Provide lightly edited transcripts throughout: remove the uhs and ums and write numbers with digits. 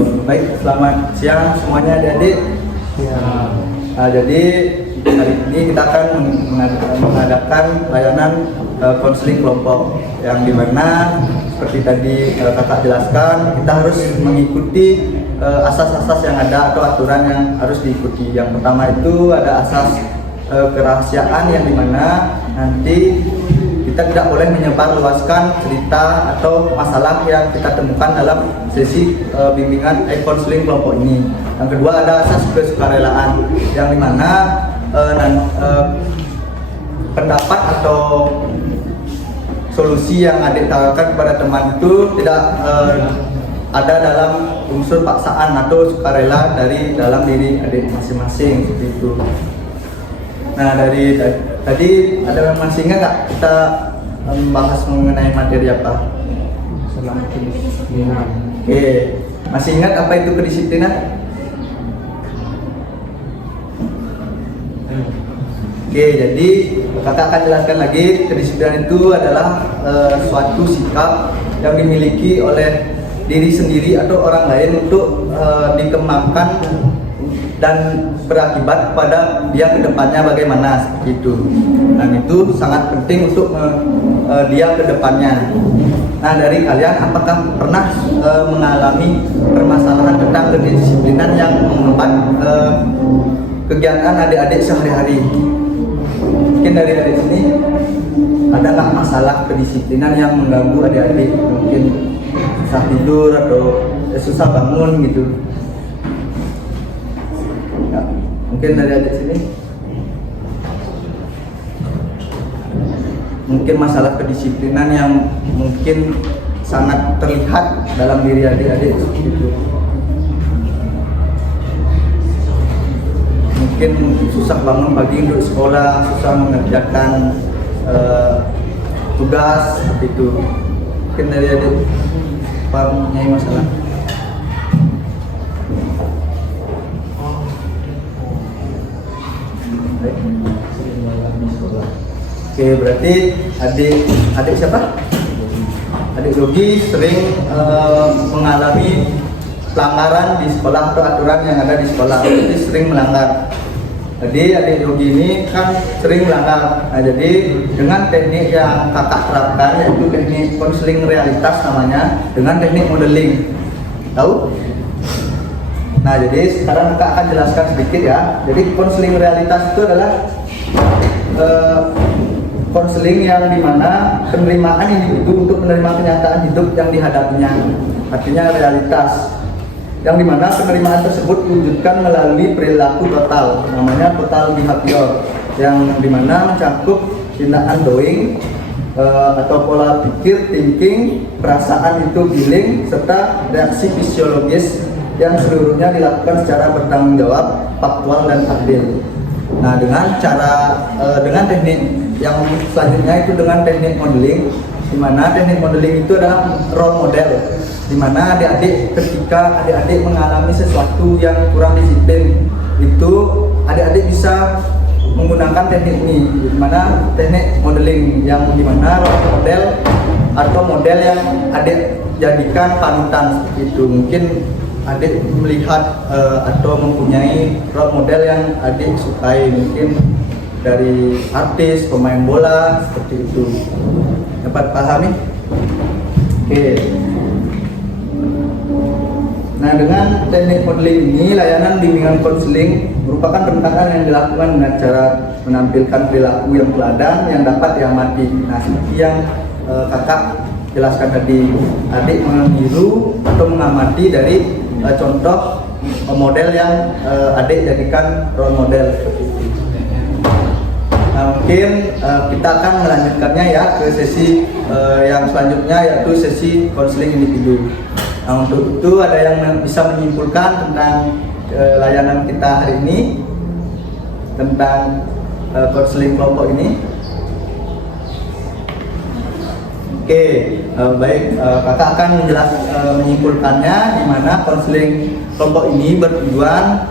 Baik, selamat siang semuanya adik-adik. Ya. Jadi hari ini kita akan mengadakan layanan konseling kelompok yang dimana seperti tadi kakak jelaskan, kita harus mengikuti asas-asas yang ada atau aturan yang harus diikuti. Yang pertama itu ada asas kerahasiaan yang dimana nanti kita tidak boleh menyebarluaskan cerita atau masalah yang kita temukan dalam sesi bimbingan konseling kelompok ini. Yang kedua ada asas kesukarelaan yang dimana pendapat atau solusi yang adik tawarkan kepada teman itu tidak ada dalam unsur paksaan atau sukarela dari dalam diri adik masing-masing seperti itu. Nah, dari tadi ada yang masih ingat nggak kita membahas mengenai materi apa? Masalah kedisiplinan. Oke, masih ingat apa itu kedisiplinan? Oke, jadi kakak akan jelaskan lagi. Kedisiplinan itu adalah suatu sikap yang dimiliki oleh diri sendiri atau orang lain untuk dikembangkan dan berakibat pada dia kedepannya bagaimana seperti itu. Dan itu sangat penting untuk dia kedepannya. Nah, dari kalian apakah pernah mengalami permasalahan tentang kedisiplinan yang menghambat kegiatan adik-adik sehari-hari? Mungkin dari adik sini ada nggak masalah kedisiplinan yang mengganggu adik-adik? Mungkin susah tidur atau susah bangun gitu. Mungkin dari adik sini mungkin masalah kedisiplinan yang mungkin sangat terlihat dalam diri adik-adik gitu. Mungkin susah bangun pagi untuk sekolah, susah mengerjakan tugas seperti itu. Mungkin dari adik punya masalah. Oke, berarti adik siapa? Adik Yogi sering mengalami pelanggaran di sekolah atau aturan yang ada di sekolah. Jadi sering melanggar. Jadi adik Yogi ini kan sering melanggar. Nah, jadi dengan teknik yang kakak terapkan yaitu teknik konseling realitas namanya, dengan teknik modeling. Tahu? Nah, jadi sekarang kakak akan jelaskan sedikit ya. Jadi konseling realitas itu adalah konseling yang dimana penerimaan individu untuk menerima kenyataan hidup yang dihadapinya, artinya realitas, yang dimana penerimaan tersebut diwujudkan melalui perilaku total, namanya total behavior, yang dimana mencakup tindakan doing atau pola pikir, thinking, perasaan itu feeling, serta reaksi fisiologis yang seluruhnya dilakukan secara bertanggung jawab, faktual dan adil. Nah, dengan teknik yang selanjutnya itu dengan teknik modeling, di mana teknik modeling itu adalah role model, di mana adik-adik ketika adik-adik mengalami sesuatu yang kurang disiplin, itu adik-adik bisa menggunakan teknik ini, di mana teknik modeling yang di mana role model atau model yang adik jadikan panutan seperti itu. Mungkin adik melihat atau mempunyai role model yang adik sukai, mungkin dari artis, pemain bola seperti itu. Dapat pahami? Oke. Nah, dengan teknik modeling ini, layanan bimbingan konseling merupakan rangkaian yang dilakukan dengan cara menampilkan perilaku yang teladan yang dapat diamati. Nah, seperti yang kakak jelaskan tadi, adik meniru atau mengamati dari contoh model yang adik jadikan role model seperti itu. Nah, mungkin kita akan melanjutkannya ya ke sesi yang selanjutnya, yaitu sesi konseling individu. Nah, untuk itu ada yang bisa menyimpulkan tentang layanan kita hari ini, tentang konseling kelompok ini. Oke, baik, kakak akan menyimpulkannya, di mana konseling kelompok ini bertujuan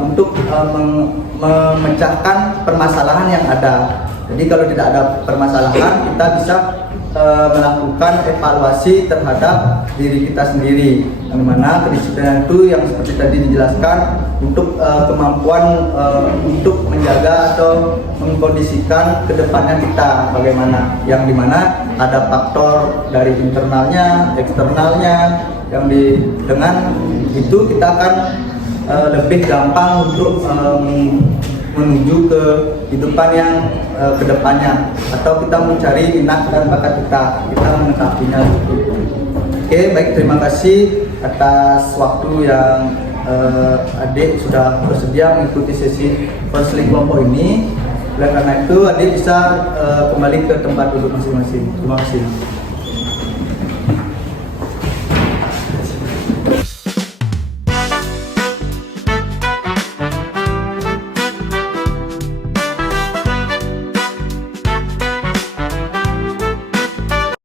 untuk memecahkan permasalahan yang ada. Jadi kalau tidak ada permasalahan, kita bisa melakukan evaluasi terhadap diri kita sendiri, yang mana kedisiplinan itu yang seperti tadi dijelaskan untuk kemampuan untuk menjaga atau mengkondisikan kedepannya kita bagaimana, yang dimana ada faktor dari internalnya, eksternalnya, yang dengan itu kita akan lebih gampang untuk menuju ke kehidupan yang kedepannya, atau kita mencari minat dan bakat kita mengetahuinya. Oke, baik, terima kasih atas waktu yang adik sudah bersedia mengikuti sesi konseling kelompok ini. Oleh karena itu adik bisa kembali ke tempat duduk masing-masing. Terima kasih.